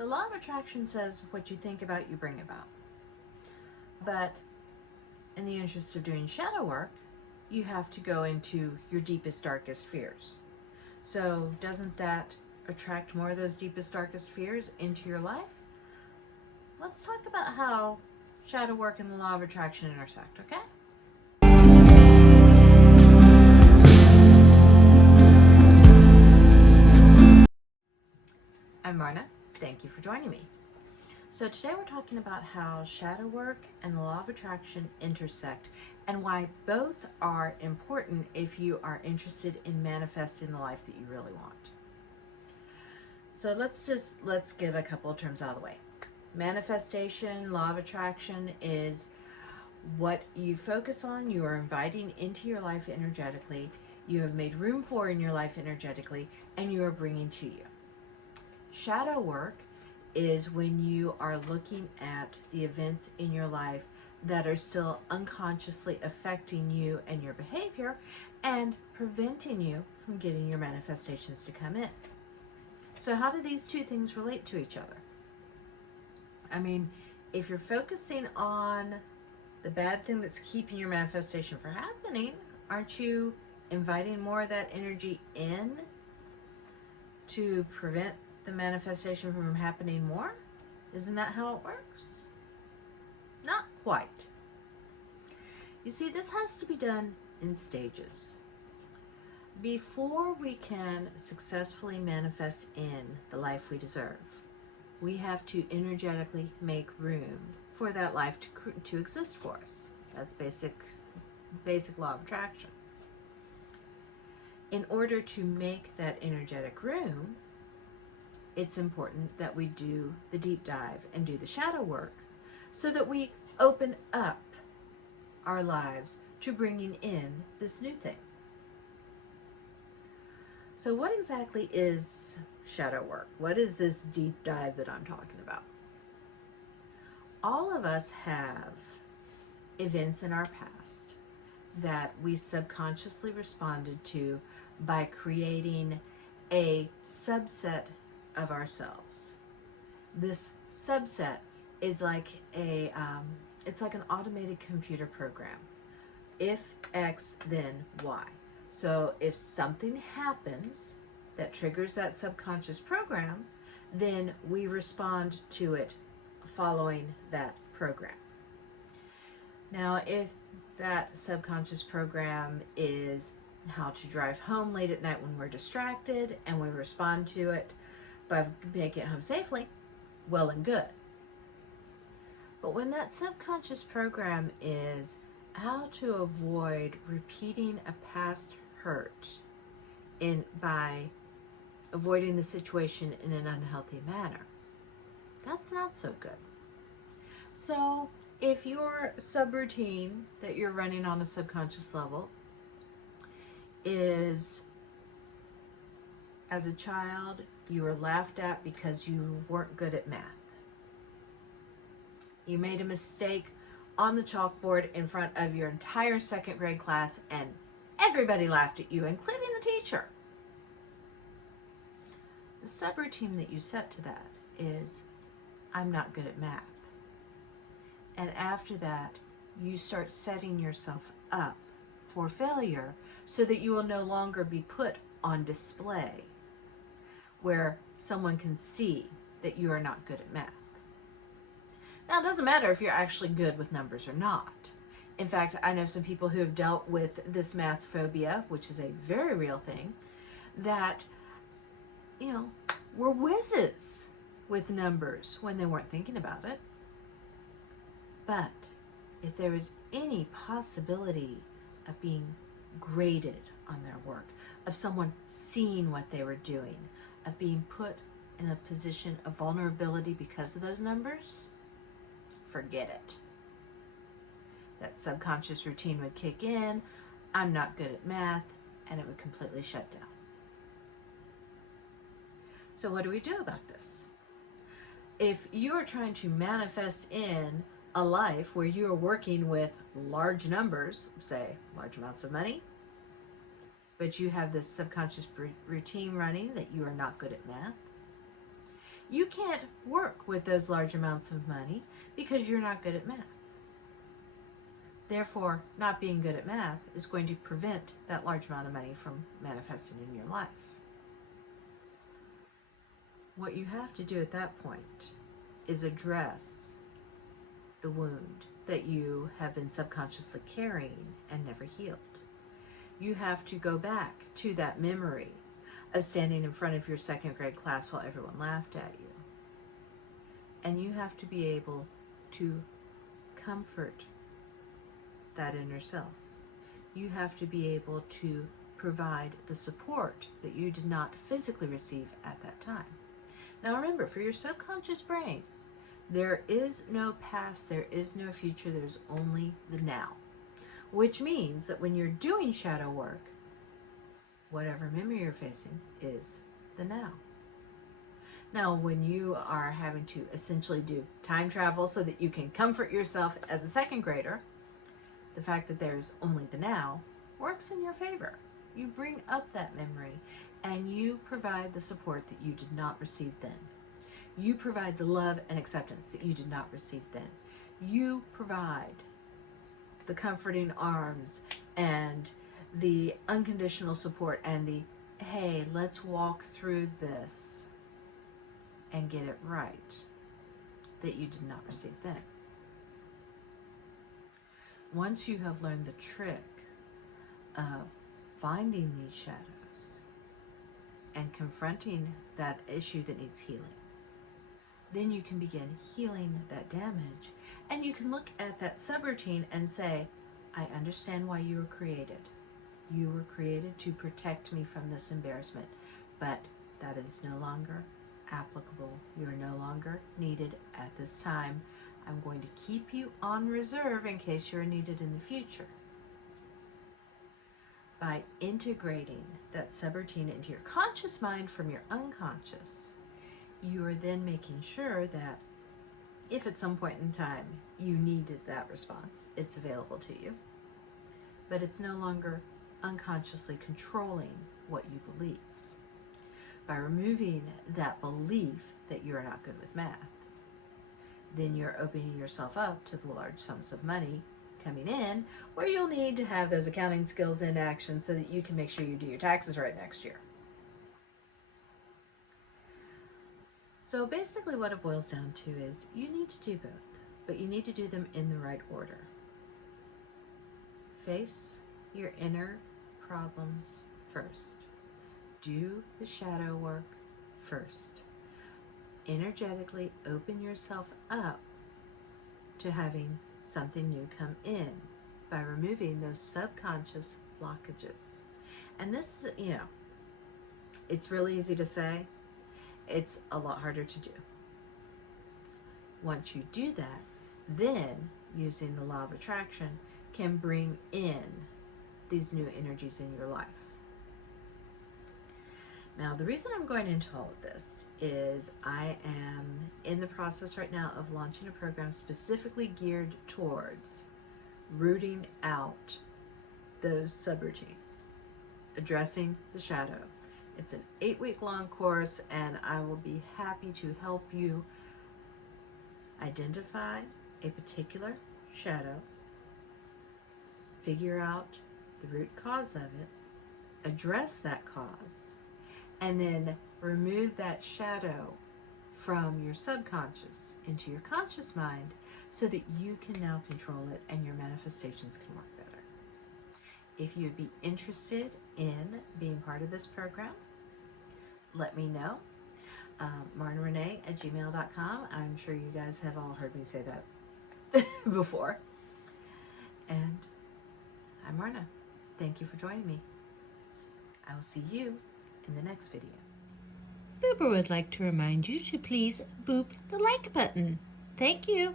The law of attraction says what you think about, you bring about. But in the interest of doing shadow work, you have to go into your deepest, darkest fears. So doesn't that attract more of those deepest, darkest fears into your life? Let's talk about how shadow work and the law of attraction intersect, okay? I'm Marna. Thank you for joining me. So today we're talking about how shadow work and the law of attraction intersect and why both are important if you are interested in manifesting the life that you really want. So let's get a couple of terms out of the way. Manifestation, law of attraction is what you focus on, you are inviting into your life energetically, you have made room for in your life energetically, and you are bringing to you. Shadow work is when you are looking at the events in your life that are still unconsciously affecting you and your behavior and preventing you from getting your manifestations to come in. So how do these two things relate to each other? I mean, if you're focusing on the bad thing that's keeping your manifestation from happening, aren't you inviting more of that energy in to prevent the manifestation from happening more? Isn't that how it works? Not quite. You see, this has to be done in stages. Before we can successfully manifest in the life we deserve, we have to energetically make room for that life to exist for us. That's basic law of attraction. In order to make that energetic room, it's important that we do the deep dive and do the shadow work so that we open up our lives to bringing in this new thing. So what exactly is shadow work? What is this deep dive that I'm talking about? All of us have events in our past that we subconsciously responded to by creating a subset of ourselves. This subset is like it's like an automated computer program. If X, then Y. So if something happens that triggers that subconscious program, then we respond to it following that program. Now, if that subconscious program is how to drive home late at night when we're distracted and we respond to it by making it home safely, well and good. But when that subconscious program is how to avoid repeating a past hurt by avoiding the situation in an unhealthy manner, that's not so good. So if your subroutine that you're running on a subconscious level is, as a child, you were laughed at because you weren't good at math. You made a mistake on the chalkboard in front of your entire second grade class and everybody laughed at you, including the teacher. The subroutine that you set to that is, I'm not good at math. And after that, you start setting yourself up for failure so that you will no longer be put on display where someone can see that you are not good at math. Now, it doesn't matter if you're actually good with numbers or not. In fact, I know some people who have dealt with this math phobia, which is a very real thing, that, were whizzes with numbers when they weren't thinking about it. But if there is any possibility of being graded on their work, of someone seeing what they were doing, of being put in a position of vulnerability because of those numbers, forget it. That subconscious routine would kick in, I'm not good at math, and it would completely shut down. So what do we do about this? If you are trying to manifest in a life where you are working with large numbers, say large amounts of money, but you have this subconscious routine running that you are not good at math, You can't work with those large amounts of money because you're not good at math. Therefore, not being good at math is going to prevent that large amount of money from manifesting in your life. What you have to do at that point is address the wound that you have been subconsciously carrying and never healed. You have to go back to that memory of standing in front of your second grade class while everyone laughed at you. And you have to be able to comfort that inner self. You have to be able to provide the support that you did not physically receive at that time. Now remember, for your subconscious brain, there is no past, there is no future, there's only the now. Which means that when you're doing shadow work, whatever memory you're facing is the now. Now, when you are having to essentially do time travel so that you can comfort yourself as a second grader, the fact that there's only the now works in your favor. You bring up that memory and you provide the support that you did not receive then. You provide the love and acceptance that you did not receive then. You provide the comforting arms and the unconditional support and the, hey, let's walk through this and get it right, that you did not receive then. Once you have learned the trick of finding these shadows and confronting that issue that needs healing, then you can begin healing that damage, and you can look at that subroutine and say, I understand why you were created. You were created to protect me from this embarrassment, but that is no longer applicable. You're no longer needed at this time. I'm going to keep you on reserve in case you're needed in the future. By integrating that subroutine into your conscious mind from your unconscious, you are then making sure that if at some point in time you needed that response, it's available to you. But it's no longer unconsciously controlling what you believe. By removing that belief that you're not good with math, then you're opening yourself up to the large sums of money coming in, where you'll need to have those accounting skills in action so that you can make sure you do your taxes right next year. So basically what it boils down to is you need to do both, but you need to do them in the right order. Face your inner problems first. Do the shadow work first. Energetically open yourself up to having something new come in by removing those subconscious blockages. And this is, it's really easy to say. It's a lot harder to do. Once you do that, then using the law of attraction can bring in these new energies in your life. Now, the reason I'm going into all of this is I am in the process right now of launching a program specifically geared towards rooting out those subroutines, addressing the shadow. It's an 8-week-long course, and I will be happy to help you identify a particular shadow, figure out the root cause of it, address that cause, and then remove that shadow from your subconscious into your conscious mind so that you can now control it and your manifestations can work better. If you would be interested in being part of this program, let me know. marnarenee@gmail.com. I'm sure you guys have all heard me say that before. And I'm Marna. Thank you for joining me. I will see you in the next video. Boober would like to remind you to please boop the like button. Thank you.